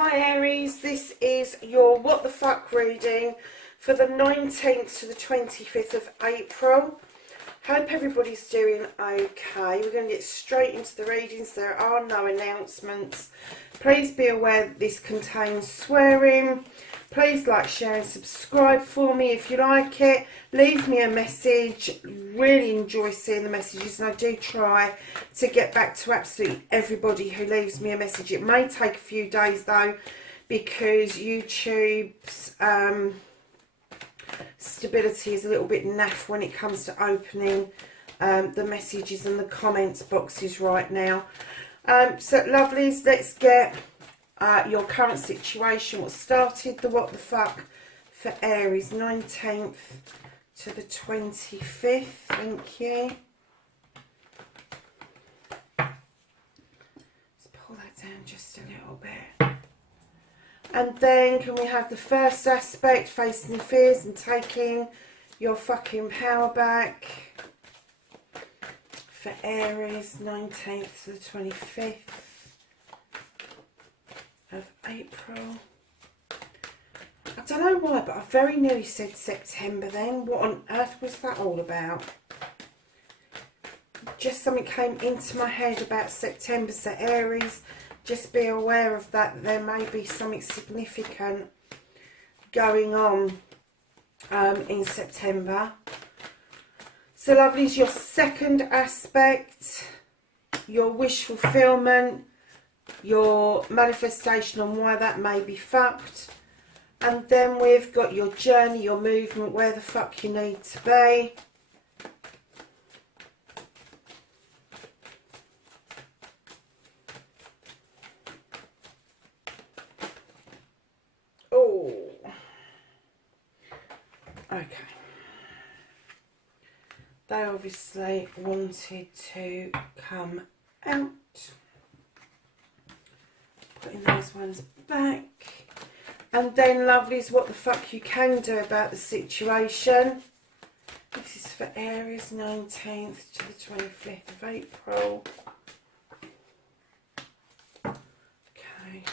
Hi Aries, this is your What the Fuck reading for the 19th to the 25th of April. Hope everybody's doing okay. We're going to get straight into the readings. There are no announcements. Please be aware that this contains swearing. Please like, share and subscribe for me if you like it. Leave me a message. Really enjoy seeing the messages, and I do try to get back to absolutely everybody who leaves me a message. It may take a few days though, because YouTube's stability is a little bit naff when it comes to opening the messages and the comments boxes right now. So lovelies, let's get your current situation. What started the what the fuck for Aries, 19th to the 25th. Thank you. Let's pull that down just a little bit. And then can we have the first aspect, facing the fears and taking your fucking power back for Aries, 19th to the 25th of April. I don't know why, but I very nearly said September then. What on earth was that all about? Just something came into my head about September. So Aries, just be aware of that. There may be something significant going on in September. So lovelies, your second aspect, your wish fulfillment, your manifestation and why that may be fucked. And then we've got your journey, your movement, where the fuck you need to be. Oh, okay. They obviously wanted to come out. Putting those ones back. And then lovelies, what the fuck you can do about the situation. This is for Aries, 19th to the 25th of April. Okay.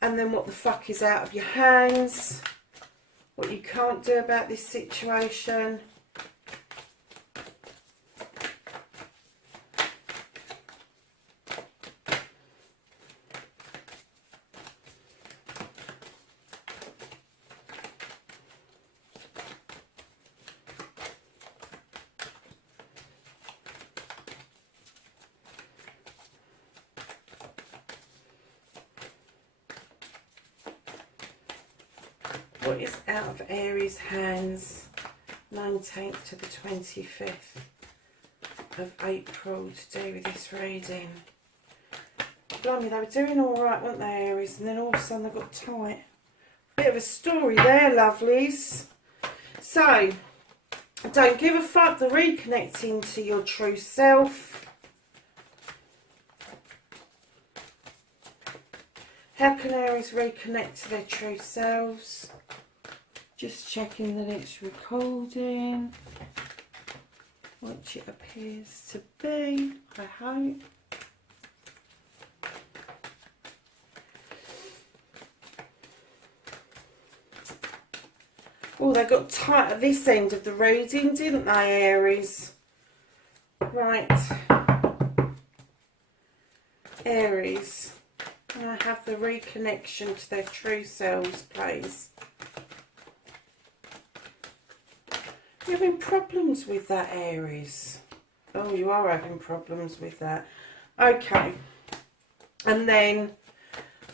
And then what the fuck is out of your hands. What you can't do about this situation. What is out of Aries' hands, 19th to the 25th of April, to do with this reading? Blimey, they were doing all right, weren't they, Aries? And then all of a sudden they got tight. Bit of a story there, lovelies. So, don't give a fuck. The reconnecting to your true self. How can Aries reconnect to their true selves? Just checking that it's recording, which it appears to be, I hope. Oh, they got tight at this end of the reading, didn't they, Aries? Right. Aries, can I have the reconnection to their true selves, please? You're having problems with that, Aries. Oh, you are having problems with that. Okay. And then,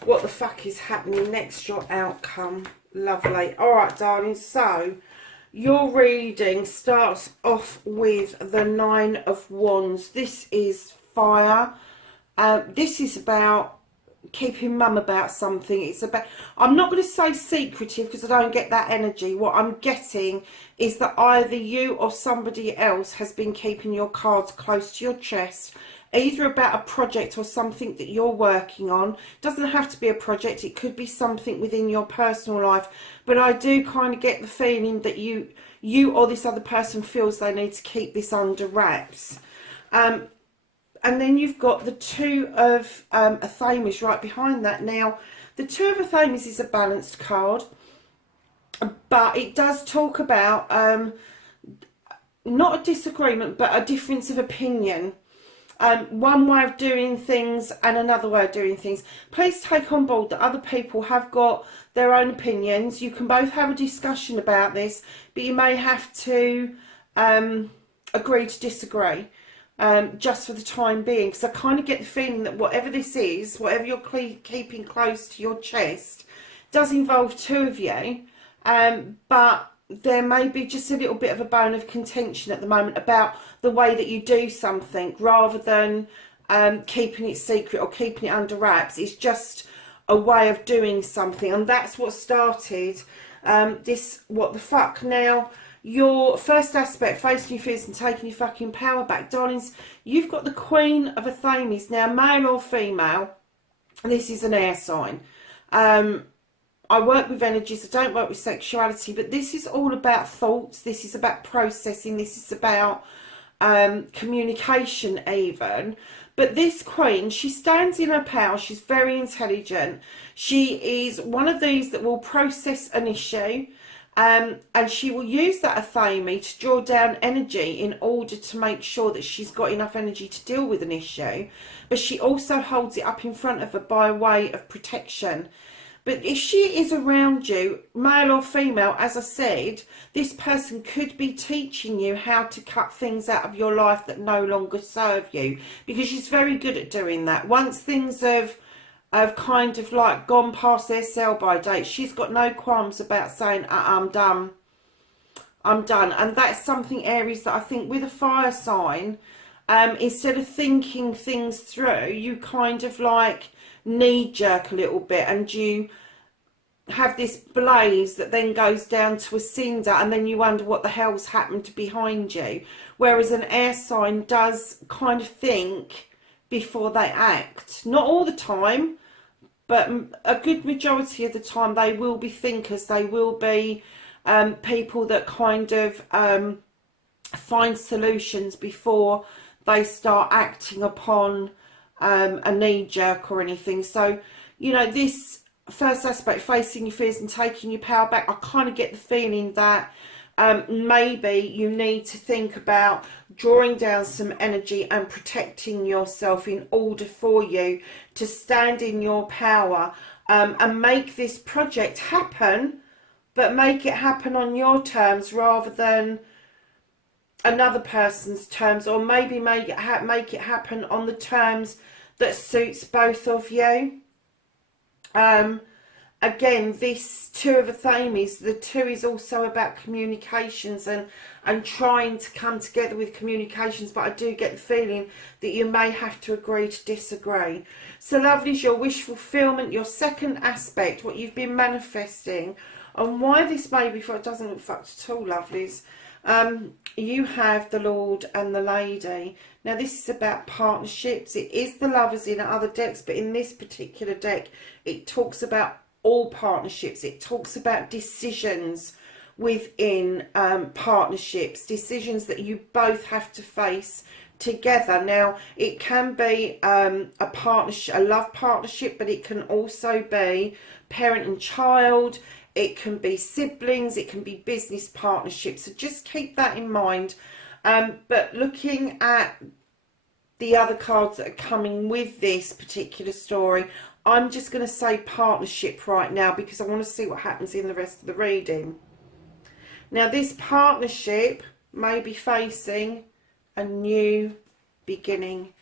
what the fuck is happening next? Your outcome. Lovely. Alright, darling. So, your reading starts off with the Nine of Wands. This is fire. This is about keeping mum about something. It's about, I'm not going to say secretive because I don't get that energy. What I'm getting is that either you or somebody else has been keeping your cards close to your chest, either about a project or something that you're working on. Doesn't have to be a project, it could be something within your personal life, but I do kind of get the feeling that you or this other person feels they need to keep this under wraps. and then you've got the Two of Athames right behind that. Now, the Two of Athames is a balanced card, but it does talk about not a disagreement, but a difference of opinion. One way of doing things and another way of doing things. Please take on board that other people have got their own opinions. You can both have a discussion about this, but you may have to agree to disagree, just for the time being, because I kind of get the feeling that whatever this is, whatever you're keeping close to your chest, does involve two of you, but there may be just a little bit of a bone of contention at the moment about the way that you do something, rather than keeping it secret or keeping it under wraps. It's just a way of doing something, and that's what started this what the fuck. Now, your first aspect, facing your fears and taking your fucking power back, darlings, you've got the Queen of Athames. Now, male or female, this is an air sign. I work with energies, I don't work with sexuality, but this is all about thoughts, this is about processing, this is about communication even. But this Queen, she stands in her power, she's very intelligent, she is one of these that will process an issue, and she will use that Athame to draw down energy in order to make sure that she's got enough energy to deal with an issue, but she also holds it up in front of her by way of protection. But if she is around you, male or female, as I said, this person could be teaching you how to cut things out of your life that no longer serve you, because she's very good at doing that. Once things have kind of like gone past their sell-by date, she's got no qualms about saying, I'm done. I'm done. And that's something, Aries, that I think with a fire sign, instead of thinking things through, you kind of like knee jerk a little bit, and you have this blaze that then goes down to a cinder, and then you wonder what the hell's happened behind you. Whereas an air sign does kind of think before they act. Not all the time, but a good majority of the time they will be thinkers. They will be people that kind of find solutions before they start acting upon a knee jerk or anything. So, you know, this first aspect, facing your fears and taking your power back, I kind of get the feeling that maybe you need to think about drawing down some energy and protecting yourself in order for you to stand in your power and make this project happen, but make it happen on your terms rather than another person's terms, or maybe make it happen on the terms that suits both of you. Again, this Two of Athames, the two is also about communications and trying to come together with communications, but I do get the feeling that you may have to agree to disagree. So lovelies, your wish fulfillment, your second aspect, what you've been manifesting, and why this may be for it doesn't look fucked at all, lovelies. You have the Lord and the Lady. Now this is about partnerships. It is the Lovers in other decks, but in this particular deck it talks about all partnerships. It talks about decisions within partnerships, decisions that you both have to face together. Now it can be a partnership, a love partnership, but it can also be parent and child. It can be siblings, it can be business partnerships, so just keep that in mind. But looking at the other cards that are coming with this particular story, I'm just going to say partnership right now, because I want to see what happens in the rest of the reading. Now this partnership may be facing a new beginning.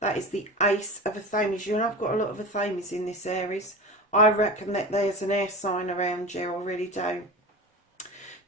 That is the Ace of Athames. You and I've got a lot of Athames in this, Aries. I reckon that there's an air sign around you, I really do.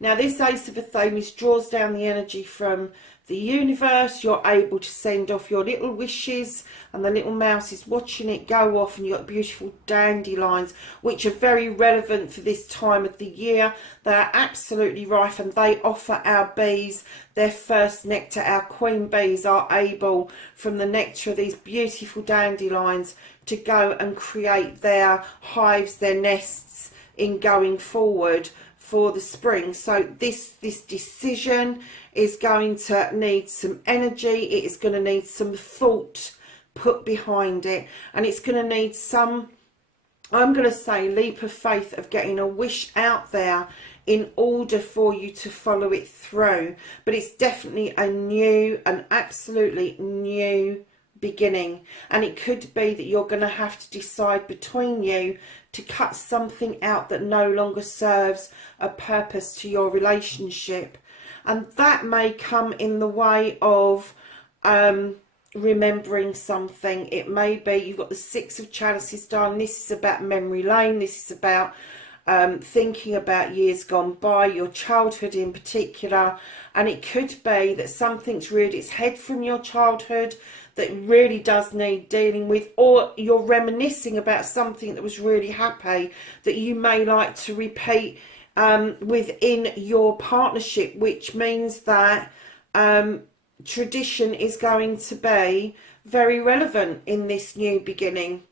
Now this Ace of Athames draws down the energy from the universe. You're able to send off your little wishes, and the little mouse is watching it go off, and you've got beautiful dandelions, which are very relevant for this time of the year. They're absolutely rife, and they offer our bees their first nectar. Our queen bees are able, from the nectar of these beautiful dandelions, to go and create their hives, their nests in going forward for the spring. So this decision is going to need some energy. It is going to need some thought put behind it, and it's going to need some, I'm going to say, leap of faith of getting a wish out there in order for you to follow it through. But it's definitely an absolutely new beginning, and it could be that you're going to have to decide between you to cut something out that no longer serves a purpose to your relationship, and that may come in the way of remembering something. It may be, you've got the Six of Chalices, darling. This is about memory lane. This is about thinking about years gone by, your childhood in particular, and it could be that something's reared its head from your childhood that really does need dealing with, or you're reminiscing about something that was really happy that you may like to repeat within your partnership, which means that tradition is going to be very relevant in this new beginning.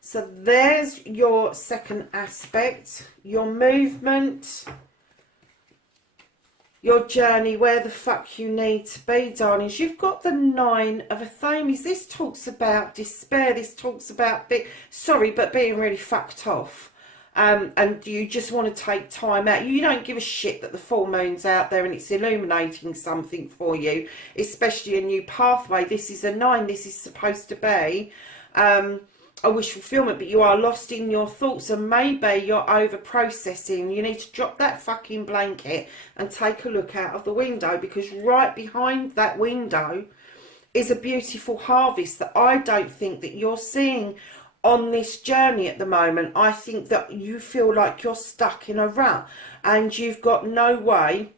So there's your second aspect, your movement, your journey, where the fuck you need to be, darlings. You've got the Nine of Athames. This talks about despair. This talks about being really fucked off. And you just want to take time out. You don't give a shit that the full moon's out there and it's illuminating something for you, especially a new pathway. This is a 9. This is supposed to be a wish fulfillment, but you are lost in your thoughts, and maybe you're over processing. You need to drop that fucking blanket and take a look out of the window, because right behind that window is a beautiful harvest that I don't think that you're seeing on this journey at the moment. I think that you feel like you're stuck in a rut and you've got no way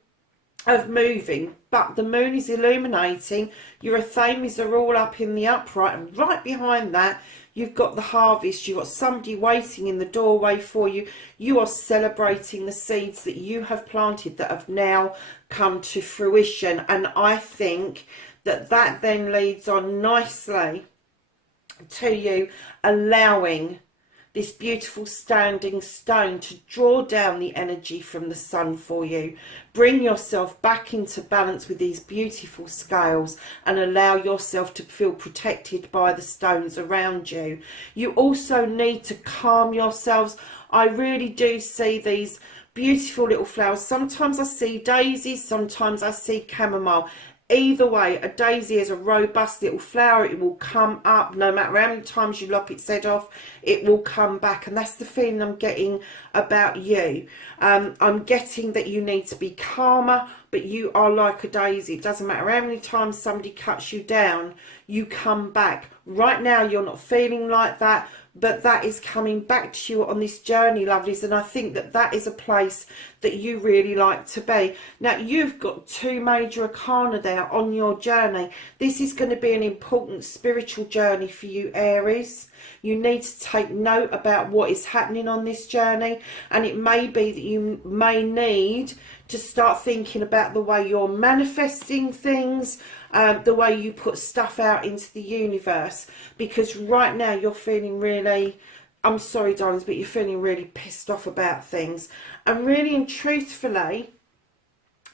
of moving, but the moon is illuminating. Your Athames are all up in the upright, and right behind that you've got the harvest. You've got somebody waiting in the doorway for you. You are celebrating the seeds that you have planted that have now come to fruition, and I think that that then leads on nicely to you allowing this beautiful standing stone to draw down the energy from the sun for you. Bring yourself back into balance with these beautiful scales and allow yourself to feel protected by the stones around you. You also need to calm yourselves. I really do see these beautiful little flowers. Sometimes I see daisies, sometimes I see chamomile. Either way, a daisy is a robust little flower. It will come up no matter how many times you lop its head off. It will come back, and that's the feeling I'm getting about you. I'm getting that you need to be calmer, but you are like a daisy. It doesn't matter how many times somebody cuts you down, you come back. Right now you're not feeling like that, but that is coming back to you on this journey, lovelies, and I think that that is a place that you really like to be. Now, you've got 2 major arcana there on your journey. This is going to be an important spiritual journey for you, Aries. You need to take note about what is happening on this journey, and it may be that you may need to start thinking about the way you're manifesting things, the way you put stuff out into the universe, because right now you're feeling really, I'm sorry darlings, but you're feeling really pissed off about things. And really and truthfully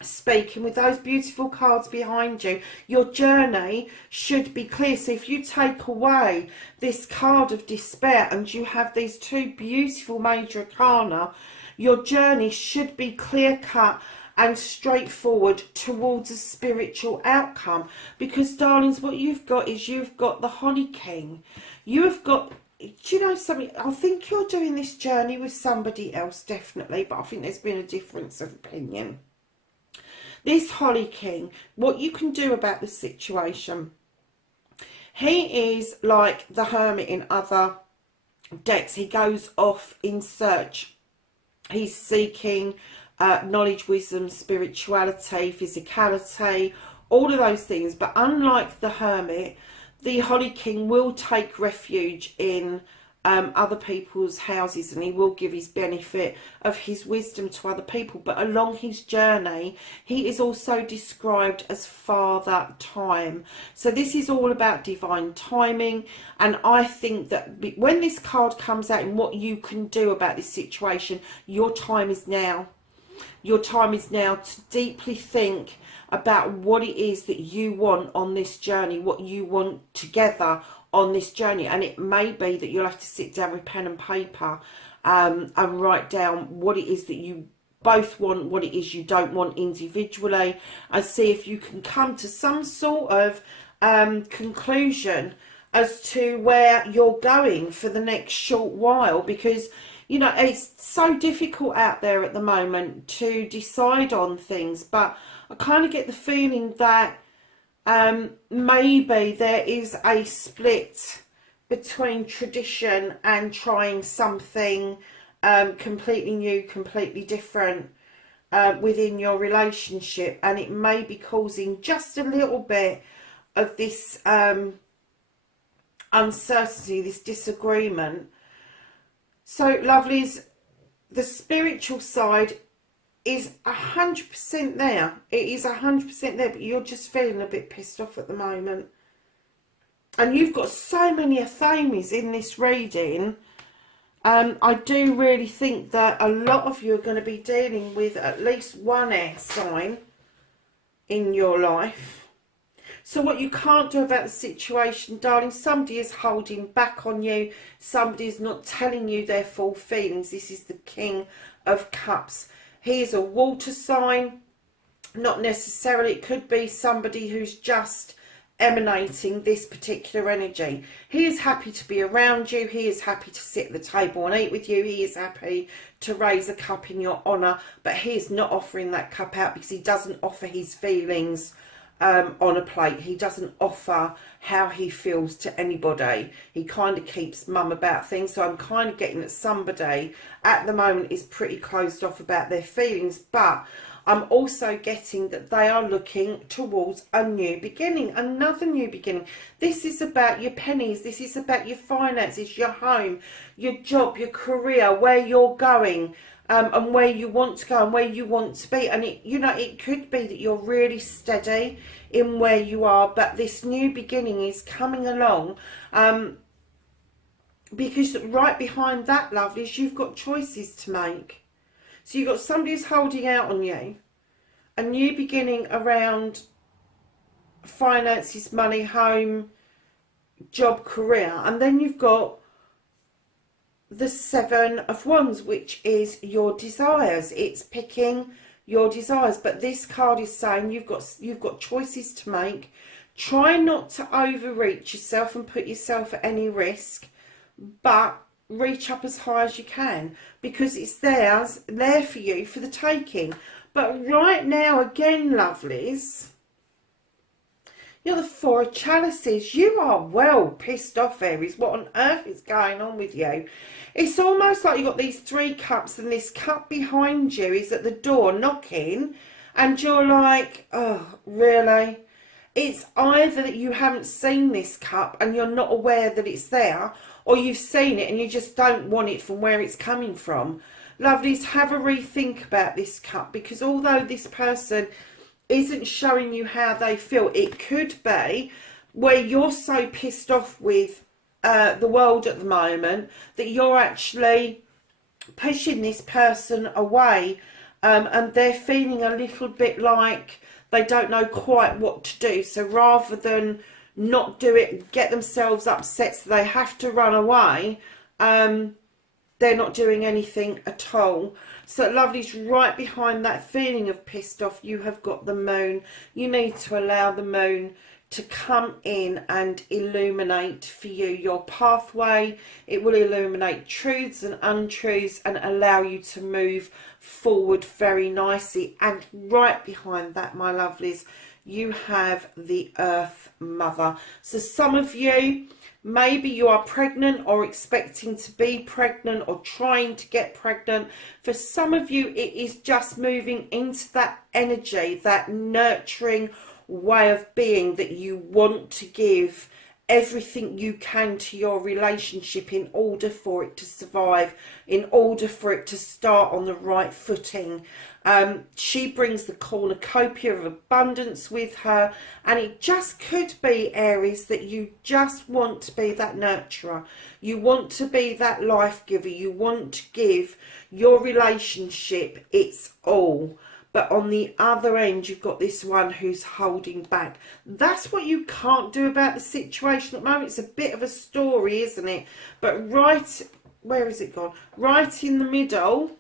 speaking, with those beautiful cards behind you, your journey should be clear. So if you take away this card of despair and you have these 2 beautiful major arcana, your journey should be clear cut and straightforward towards a spiritual outcome. Because darlings, what you've got is you've got the Holly King. You have got, do you know something? I think you're doing this journey with somebody else, definitely, but I think there's been a difference of opinion. This Holly King, what you can do about the situation, he is like the Hermit in other decks. He goes off in search. He's seeking knowledge, wisdom, spirituality, physicality, all of those things. But unlike the Hermit, the Holly King will take refuge in other people's houses, and he will give his benefit of his wisdom to other people. But along his journey, he is also described as Father Time. So this is all about divine timing, and I think that when this card comes out and what you can do about this situation, your time is now. Your time is now to deeply think about what it is that you want on this journey, what you want together on this journey. And it may be that you'll have to sit down with pen and paper and write down what it is that you both want, what it is you don't want individually, and see if you can come to some sort of conclusion as to where you're going for the next short while. Because, you know, it's so difficult out there at the moment to decide on things, but I kind of get the feeling that maybe there is a split between tradition and trying something completely new, completely different within your relationship, and it may be causing just a little bit of this uncertainty, this disagreement. So, lovelies, the spiritual side is 100% there. It is 100% there, but you're just feeling a bit pissed off at the moment. And you've got so many Athames in this reading. I do really think that a lot of you are going to be dealing with at least one air sign in your life. So what you can't do about the situation, darling, somebody is holding back on you. Somebody is not telling you their full feelings. This is the King of Cups. He is a water sign. Not necessarily. It could be somebody who's just emanating this particular energy. He is happy to be around you. He is happy to sit at the table and eat with you. He is happy to raise a cup in your honour. But he is not offering that cup out because he doesn't offer his feelings on a plate. He doesn't offer how he feels to anybody. He kind of keeps mum about things. So I'm kind of getting that somebody at the moment is pretty closed off about their feelings. But I'm also getting that they are looking towards a new beginning, another new beginning. This is about your pennies. This is about your finances, your home, your job, your career, where you're going. And where you want to go and where you want to be. And it, you know, it could be that you're really steady in where you are, but this new beginning is coming along. Because right behind that, love, is you've got choices to make. So you've got somebody who's holding out on you. A new beginning around finances, money, home, job, career. And then you've got the Seven of Wands, which is your desires. It's picking your desires. But this card is saying you've got choices to make. Try not to overreach yourself and put yourself at any risk, but reach up as high as you can, because it's there for you for the taking. But right now, again, lovelies, you're the Four of Chalices. You are well pissed off, Aries. What on earth is going on with you? It's almost like you've got these three cups, and this cup behind you is at the door knocking, and you're like, oh, really? It's either that you haven't seen this cup and you're not aware that it's there, or you've seen it and you just don't want it from where it's coming from. Lovelies, have a rethink about this cup, because although this person isn't showing you how they feel, it could be where you're so pissed off with the world at the moment that you're actually pushing this person away, and they're feeling a little bit like they don't know quite what to do. So rather than not do it, get themselves upset so they have to run away, they're not doing anything at all. So lovely's right behind that feeling of pissed off. You have got the moon. You need to allow the moon to come in and illuminate for you your pathway. It will illuminate truths and untruths and allow you to move forward very nicely. And right behind that, my lovelies, you have the Earth Mother. So some of you, maybe you are pregnant or expecting to be pregnant or trying to get pregnant. For some of you, it is just moving into that energy, that nurturing way of being, that you want to give everything you can to your relationship in order for it to survive, in order for it to start on the right footing. She brings the cornucopia of abundance with her, and it just could be, Aries, that you just want to be that nurturer. You want to be that life giver. You want to give your relationship its all. but on the other end you've got this one who's holding back. That's what you can't do about the situation at the moment. It's a bit of a story, isn't it? But right, where has it gone? Right in the middle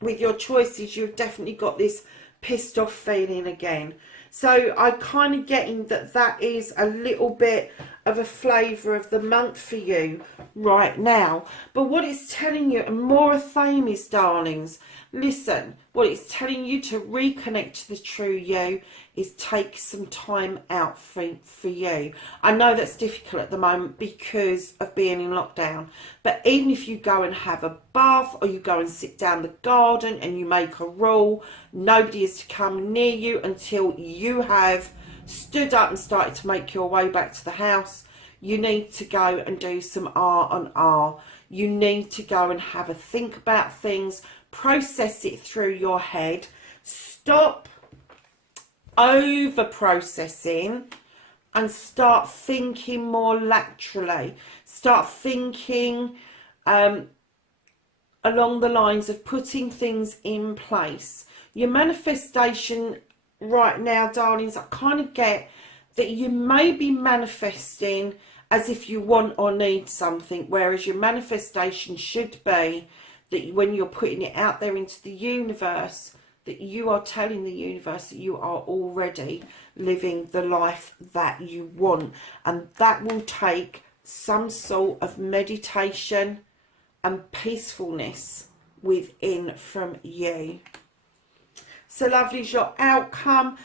with your choices, you've definitely got this pissed off feeling again. So I'm kind of getting that that is a little bit of a flavour of the month for you right now. But what it's telling you, and more Athames, darlings, listen, what it's telling you to reconnect to the true you is take some time out for you. I know that's difficult at the moment because of being in lockdown, but even if you go and have a bath or you go and sit down the garden and you make a rule, nobody is to come near you until you have stood up and started to make your way back to the house. You need to go and do some R&R. You need to go and have a think about things, process it through your head, stop over processing and start thinking more laterally. Start thinking along the lines of putting things in place. Your manifestation right now, darlings, I kind of get that you may be manifesting as if you want or need something, whereas your manifestation should be that when you're putting it out there into the universe, that you are telling the universe that you are already living the life that you want. And that will take some sort of meditation and peacefulness within from you. So lovelies, your outcome.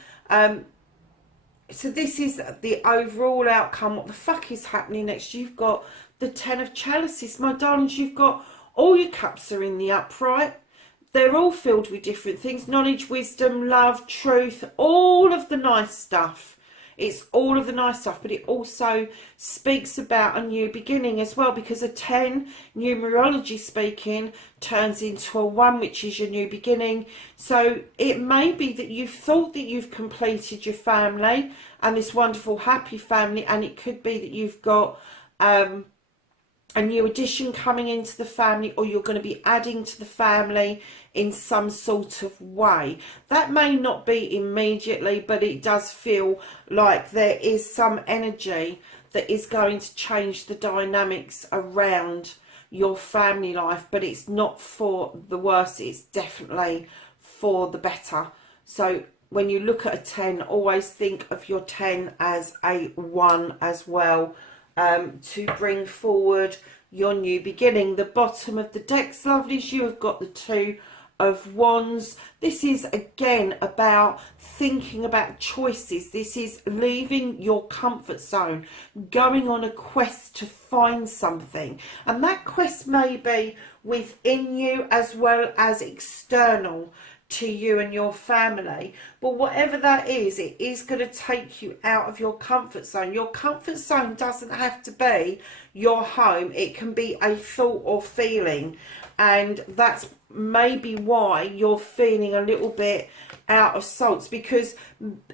So this is the overall outcome. What the fuck is happening next? You've got the Ten of Chalices. My darlings, you've got all your cups are in the upright. They're all filled with different things. Knowledge, wisdom, love, truth, all of the nice stuff. It's all of the nice stuff, but it also speaks about a new beginning as well, because a 10, numerology speaking, turns into a 1, which is your new beginning. So it may be that you've thought that you've completed your family and this wonderful happy family, and it could be that you've got a new addition coming into the family, or you're going to be adding to the family in some sort of way. That may not be immediately, but it does feel like there is some energy that is going to change the dynamics around your family life, but it's not for the worse, it's definitely for the better. So when you look at a 10, always think of your 10 as a 1 as well, to bring forward your new beginning. The bottom of the decks, lovelies, you have got the 2 of Wands. This is again about thinking about choices. This is leaving your comfort zone, going on a quest to find something, and that quest may be within you as well as external to you and your family. But whatever that is, it is going to take you out of your comfort zone. Your comfort zone doesn't have to be your home. It can be a thought or feeling, and that's maybe why you're feeling a little bit out of sorts, because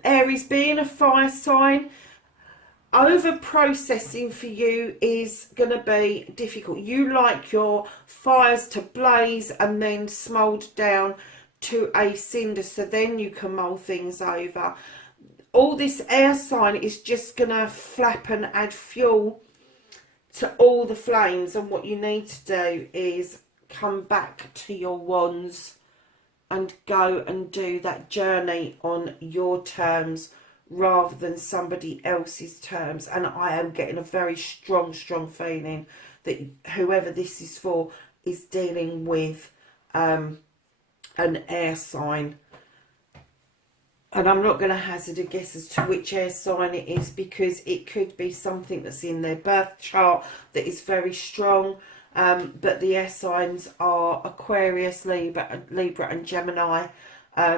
Aries, being a fire sign, over processing for you is going to be difficult. You like your fires to blaze and then smoulder down to a cinder, so then you can mull things over. All this air sign is just going to flap and add fuel to all the flames, and what you need to do is come back to your wands and go and do that journey on your terms rather than somebody else's terms. And I am getting a very strong feeling that whoever this is for is dealing with an air sign. And I'm not going to hazard a guess as to which air sign it is, because it could be something that's in their birth chart that is very strong. But the air signs are Aquarius, Libra and Gemini.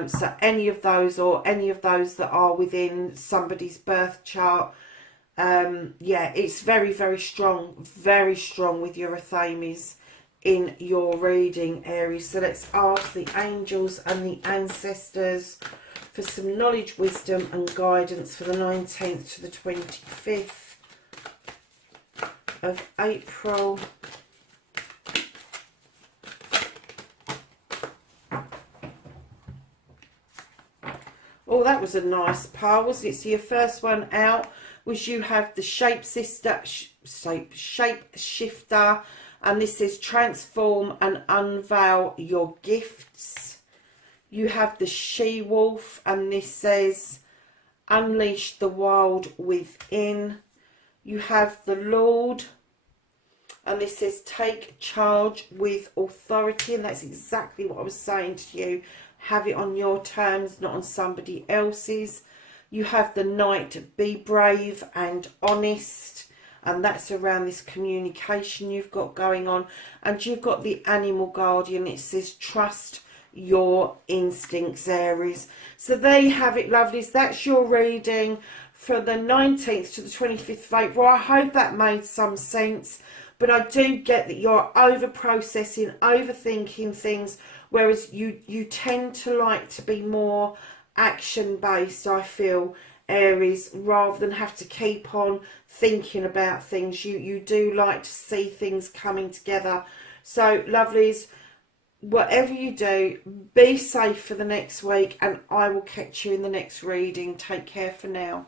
So any of those, or any of those that are within somebody's birth chart, yeah, it's very strong with your Athames in your reading, Aries. So let's ask the angels and the ancestors for some knowledge, wisdom and guidance for the 19th to the 25th of April. Oh, that was a nice pile, wasn't it? So your first one out was you have the shape shifter, and this says transform and unveil your gifts. You have the she-wolf, and this says unleash the wild within. You have the Lord, and this says take charge with authority, and that's exactly what I was saying to you. Have it on your terms, not on somebody else's. You have the Knight, be brave and honest, and that's around this communication you've got going on. And you've got the Animal Guardian. It says trust your instincts, Aries. So there you have it, lovelies. That's your reading for the 19th to the 25th of April. I hope that made some sense, but I do get that you're over processing, overthinking things, whereas you tend to like to be more action based, I feel, Aries, rather than have to keep on thinking about things. You do like to see things coming together. So lovelies, whatever you do, be safe for the next week, and I will catch you in the next reading. Take care for now.